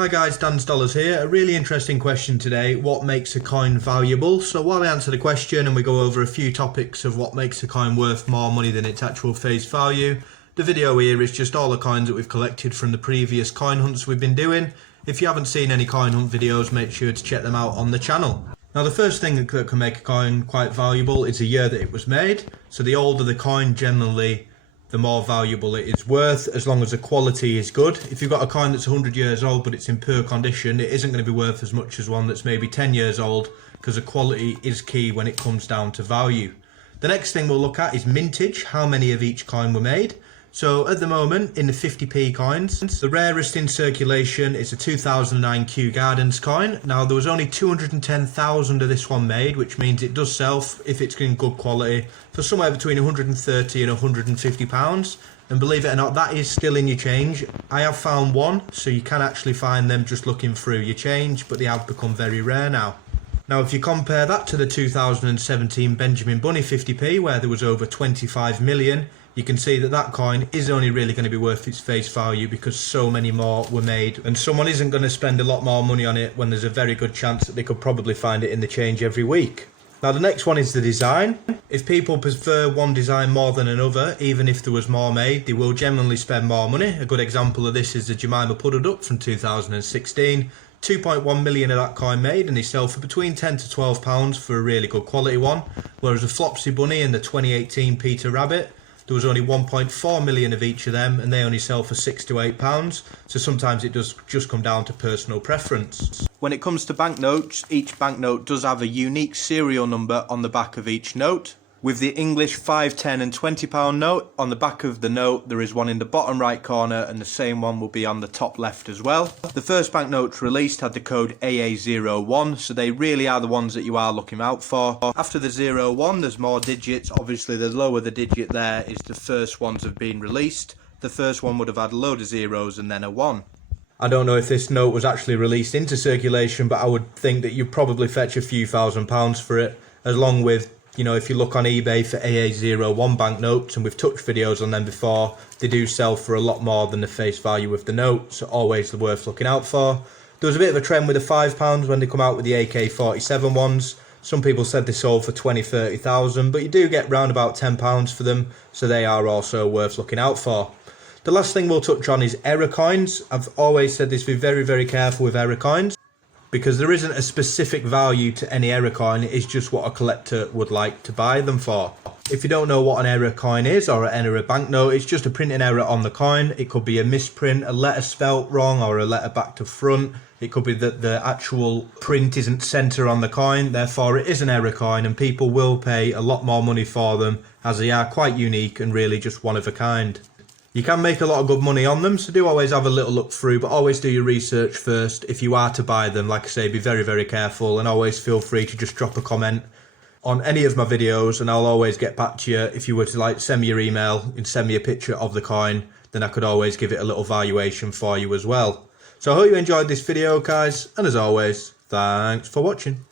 Hi guys, Dan's Dollars here. A really interesting question today. What makes a coin valuable? So while I answer the question and we go over a few topics of what makes a coin worth more money than its actual face value, the video here is just all the coins that we've collected from the previous coin hunts we've been doing. If you haven't seen any coin hunt videos, make sure to check them out on the channel. Now the first thing that can make a coin quite valuable is the year that it was made. So the older the coin, generally the more valuable it is worth, as long as the quality is good. If you've got a coin that's 100 years old but it's in poor condition, it isn't going to be worth as much as one that's maybe 10 years old, because the quality is key when it comes down to value. The next thing we'll look at is mintage, how many of each coin were made. So at the moment, in the 50p coins, the rarest in circulation is a 2009 Kew Gardens coin. Now there was only 210,000 of this one made, which means it does sell, if it's in good quality, for somewhere between 130 and 150 pounds. And believe it or not, that is still in your change. I have found one, so you can actually find them just looking through your change, but they have become very rare now. Now if you compare that to the 2017 Benjamin Bunny 50p, where there was over 25 million, you can see that that coin is only really going to be worth its face value because so many more were made, and someone isn't going to spend a lot more money on it when there's a very good chance that they could probably find it in the change every week. Now the next one is the design. If people prefer one design more than another, even if there was more made, they will generally spend more money. A good example of this is the Jemima Puddle Duck from 2016. 2.1 million of that coin made, and they sell for between 10 to 12 pounds for a really good quality one. Whereas the Flopsy Bunny and the 2018 Peter Rabbit, there was only 1.4 million of each of them, and they only sell for 6 to 8 pounds. So sometimes it does just come down to personal preference. When it comes to banknotes, each banknote does have a unique serial number on the back of each note. With the English 5, 10 and 20 pound note, on the back of the note there is one in the bottom right corner, and the same one will be on the top left as well. The first banknotes released had the code AA01, so they really are the ones that you are looking out for. After the 01 there's more digits. Obviously the lower the digit there is the first ones have been released. The first one would have had a load of zeros and then a 1. I don't know if this note was actually released into circulation, but I would think that you'd probably fetch a few £1,000s for it, along with, you know, if you look on eBay for AA01 banknotes, and we've touched videos on them before, they do sell for a lot more than the face value of the note, so always worth looking out for. There was a bit of a trend with the £5 when they come out with the AK-47 ones. Some people said they sold for 20, 30,000, but you do get round about £10 for them, so they are also worth looking out for. The last thing we'll touch on is error coins. I've always said this, be very, very careful with error coins, because there isn't a specific value to any error coin. It is just what a collector would like to buy them for. If you don't know what an error coin is, or an error banknote, it's just a printing error on the coin. It could be a misprint, a letter spelt wrong, or a letter back to front. It could be that the actual print isn't centre on the coin, therefore it is an error coin, and people will pay a lot more money for them, as they are quite unique and really just one of a kind. You can make a lot of good money on them, so do always have a little look through, but always do your research first. If you are to buy them, like I say, be very, very careful, and always feel free to just drop a comment on any of my videos, and I'll always get back to you. If you were to send me your email and send me a picture of the coin, then I could always give it a little valuation for you as well. So I hope you enjoyed this video, guys, and as always, thanks for watching.